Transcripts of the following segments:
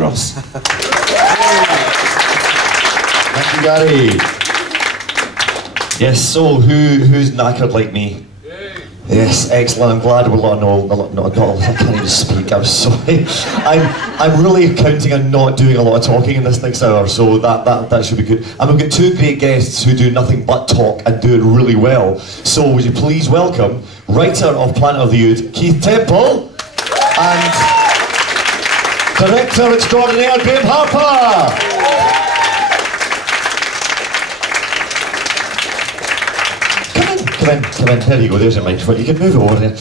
Ross. Thank you, Gary. Yes, so who's knackered like me? Yes, excellent. I'm glad we're not I can't even speak. I'm sorry. I'm really counting on not doing a lot of talking in this next hour, so that should be good. And we've got two great guests who do nothing but talk and do it really well. So would you please welcome writer of Planet of the Ood, Keith Temple, and director extraordinaire Graeme Harper. Come in, there you go, there's your microphone, you can move it over there.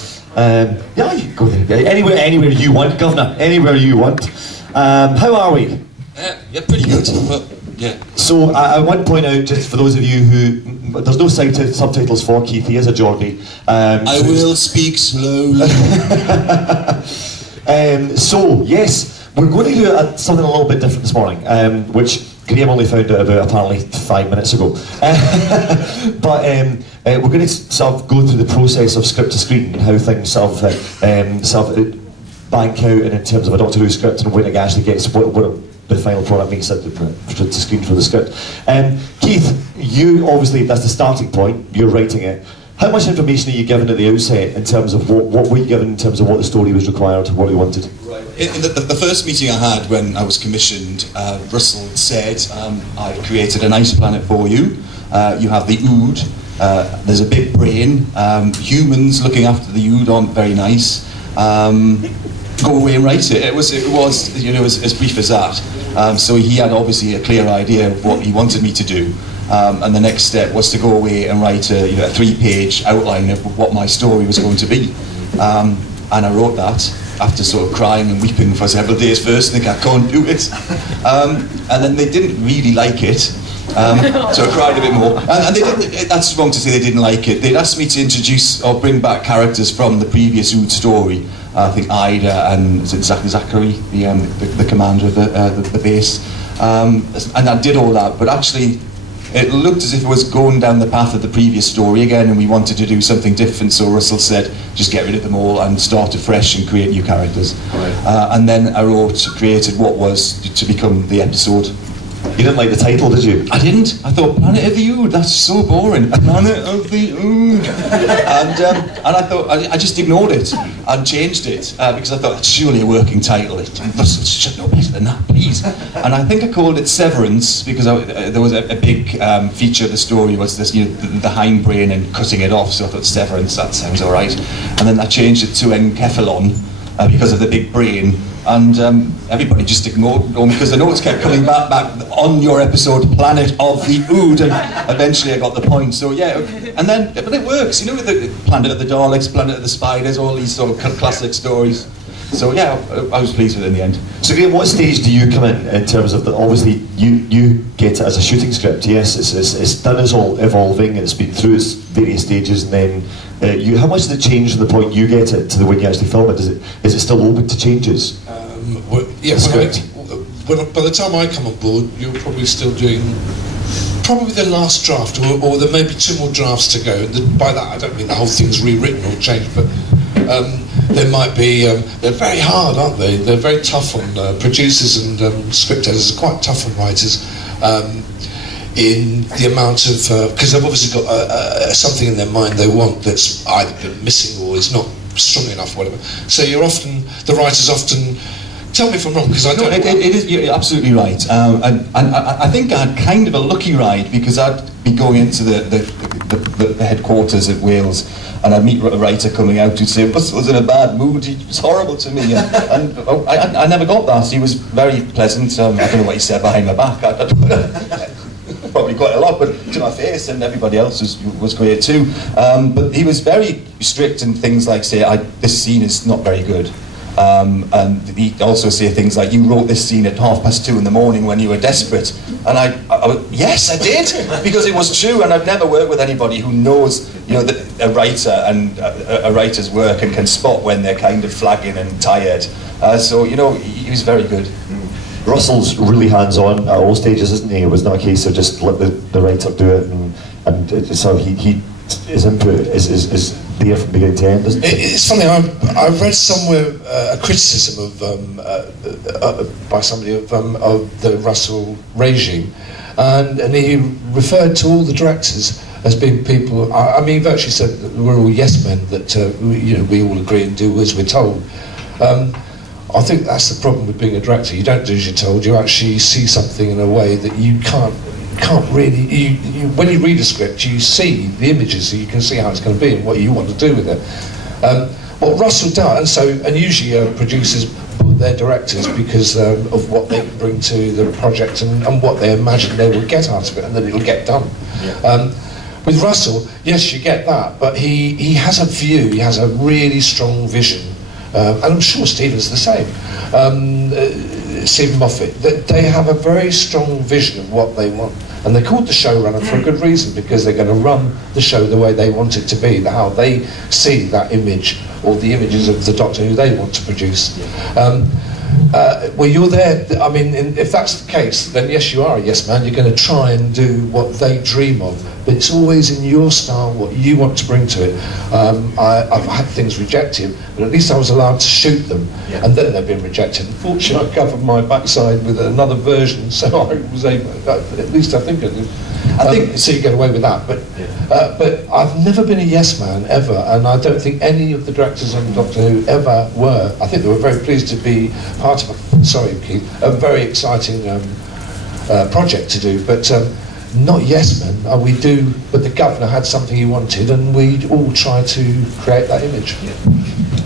Yeah, you can go there, anywhere you want, Governor, anywhere you want. How are we? Yeah, pretty good, but yeah. So I want to point out, just for those of you who, there's no subtitles for Keith, he is a Geordie. I will speak slowly. So, yes, we're going to do something a little bit different this morning, which Graeme only found out about apparently 5 minutes ago. But we're going to sort of go through the process of script to screen and how things sort of bank out in terms of a Doctor Who script and when it actually gets what the final product means to screen for the script. Keith, you obviously, that's the starting point, you're writing it. How much information are you given at the outset in terms of what were you given in terms of what the story was required, what you wanted? Right. In the first meeting I had when I was commissioned, Russell said, I've created a nice planet for you. You have the Ood, there's a big brain, humans looking after the Ood aren't very nice. Go away and write it. It was you know, as brief as that. So he had obviously a clear idea of what he wanted me to do. And the next step was to go away and write a 3-page outline of what my story was going to be. And I wrote that after sort of crying and weeping for several days first, think I can't do it. And then they didn't really like it. So I cried a bit more. And they didn't, that's wrong to say they didn't like it. They'd asked me to introduce or bring back characters from the previous Ood story. I think Ida and Zachary, the commander of the base. And I did all that, but actually it looked as if it was going down the path of the previous story again, and we wanted to do something different, so Russell said, just get rid of them all and start afresh and create new characters. Right. And then I created what was to become the episode. You didn't like the title, did you? I didn't. I thought, Planet of the Ood, that's so boring. Planet of the Ood. And I thought, I just ignored it and changed it because I thought, it's surely a working title. It should know better than that, please. And I think I called it Severance because there was a big feature of the story was this, you know, the hindbrain and cutting it off, so I thought Severance, that sounds all right. And then I changed it to Encephalon because of the big brain. And everybody just ignored me because the notes kept coming back on your episode, Planet of the Ood, and eventually I got the point. So yeah, and then, but it works, you know, with the Planet of the Daleks, Planet of the Spiders, all these sort of classic stories. So yeah, I was pleased with it in the end. So Graeme, what stage do you come in terms of obviously you get it as a shooting script, yes, it's done, it's all evolving, it's been through its various stages, and then how much does it change from the point you get it to the when you actually film it? Is it still open to changes? Yeah, by the time I come on board, you're probably still doing probably the last draft, or there may be 2 more drafts to go. And by that I don't mean the whole thing's rewritten or changed, but there might be, they're very hard, aren't they? They're very tough on producers, and script editors are quite tough on writers in the amount of, because they've obviously got something in their mind they want that's either been missing or is not strong enough or whatever. So the writers often, tell me if I'm wrong, because I don't know. It is, you're absolutely right. And I think I had kind of a lucky ride, because I'd be going into the headquarters at Wales, and I'd meet a writer coming out who'd say, Russell was in a bad mood, he was horrible to me. And I never got that. He was very pleasant. I don't know what he said behind my back. Probably quite a lot, but to my face, and everybody else was great too. But he was very strict in things like, say, this scene is not very good. And he'd also say things like, you wrote this scene at 2:30 in the morning when you were desperate. And yes, I did, because it was true, and I've never worked with anybody who knows, you know, a writer and a writer's work and can spot when they're kind of flagging and tired. So, you know, he was very good. Russell's really hands-on at all stages, isn't he? It was not a case of just let the writer do it, and so his input is there from beginning to end, doesn't it? It's funny. I read somewhere a criticism of by somebody of the Russell regime, and he referred to all the directors as being people. I mean, he virtually said that we're all yes men. That we all agree and do as we're told. I think that's the problem with being a director. You don't do as you're told. You actually see something in a way that you can't really. When you read a script, you see the images, so you can see how it's going to be and what you want to do with it. What Russell does, and usually producers put their directors because of what they can bring to the project and what they imagine they will get out of it, and that it'll get done. Yeah. With Russell, yes, you get that, but he has a view. He has a really strong vision. And I'm sure Stephen's the same. Stephen Moffat, they have a very strong vision of what they want, and they're called the showrunner for a good reason, because they're going to run the show the way they want it to be, how they see that image, or the images of the Doctor Who they want to produce. Well, you're there. I mean, if that's the case, then yes, you are a yes man. You're going to try and do what they dream of, but it's always in your style, what you want to bring to it. I've had things rejected, but at least I was allowed to shoot them, and then they've been rejected. Unfortunately, I covered my backside with another version, so I was able. At least I think I did. I think so. You get away with that, but I've never been a yes man ever, and I don't think any of the directors on Doctor Who ever were. I think they were very pleased to be part of a very exciting project to do, but not yes men. We do, but the governor had something he wanted, and we all try to create that image. Yeah.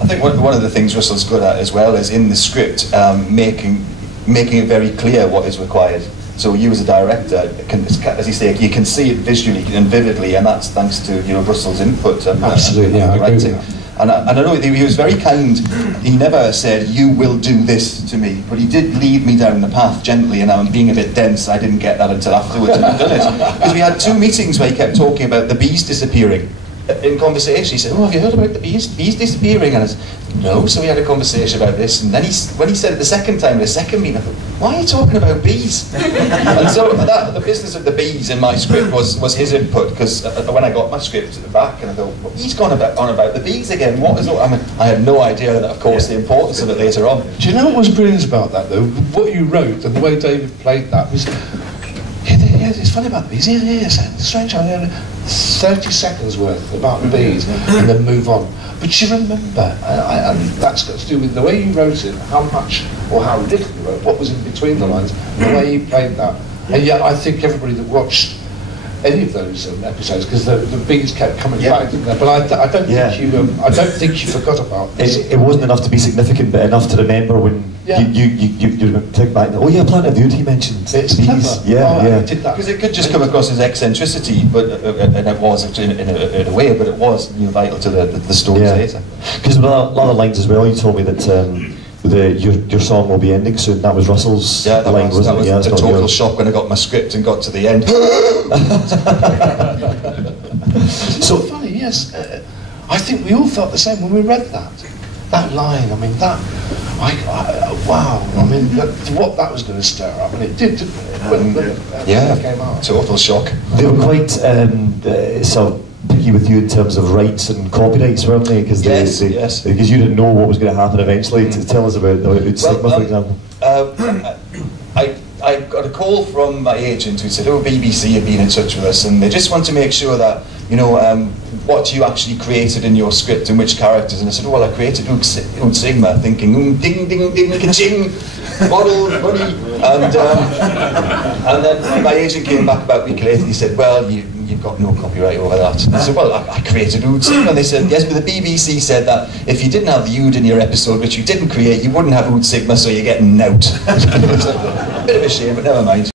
I think one of the things Russell's good at as well is in the script making it very clear what is required. So you as a director, as you say, you can see it visually and vividly, and that's thanks to Russell's input and absolutely, and I agree with that. And I know he was very kind. He never said, "You will do this to me," but he did lead me down the path gently, and I'm being a bit dense. I didn't get that until afterwards, and I've done it. Because we had 2 meetings where he kept talking about the bees disappearing. In conversation, he said, "Oh, have you heard about the bees disappearing?" And I said, "No." So we had a conversation about this, and then when he said it the second time in the second meeting, I thought, "Why are you talking about bees?" And so the business of the bees in my script was his input, because when I got my script back, and I thought, well, he's gone on about the bees again. What is? I mean, I had no idea that, of course, the importance of it later on. Do you know what was brilliant about that, though? What you wrote and the way David played that was. Yeah, it's funny about the bees. Yeah, strange. 30 seconds worth about the bees, and then move on. But you remember, and that's got to do with the way you wrote it, how much or how little you wrote, what was in between the lines, the way you played that. And yet, I think everybody that watched any of those episodes, because the bees kept coming back, didn't they? But I don't think you forgot about this. It wasn't enough to be significant, but enough to remember when you think back. Oh yeah, Planet of the Ood, he mentioned. It's bees. clever. Yeah. Because it could just come across as eccentricity, but and it was in a way, but it was vital to the story later. Because with a lot of lines as well, you told me that. Your song will be ending soon. That was Russell's line, wasn't it? That was a total shock when I got my script and got to the end. So funny, yes. I think we all felt the same when we read that line. I mean, wow. I mean, what that was going to stir up, and it did, didn't it? When it came out. Total shock. They were quite sort of picky with you in terms of rights and copyrights, weren't they? Because yes. Because you didn't know what was going to happen eventually. To tell us about Ood Sigma, for example. I got a call from my agent who said, BBC had been in touch with us, and they just want to make sure that, what you actually created in your script and which characters. And I said, well, I created Ood Sigma, thinking, ding, ding, ding, ka-ching, model, money. And then my agent came back about a week later, he said, well, you've got no copyright over that. And I said, well, I created Ood Sigma. And they said, yes, but the BBC said that if you didn't have the Ood in your episode, which you didn't create, you wouldn't have Ood Sigma, so you're getting out. Bit of a shame, but never mind.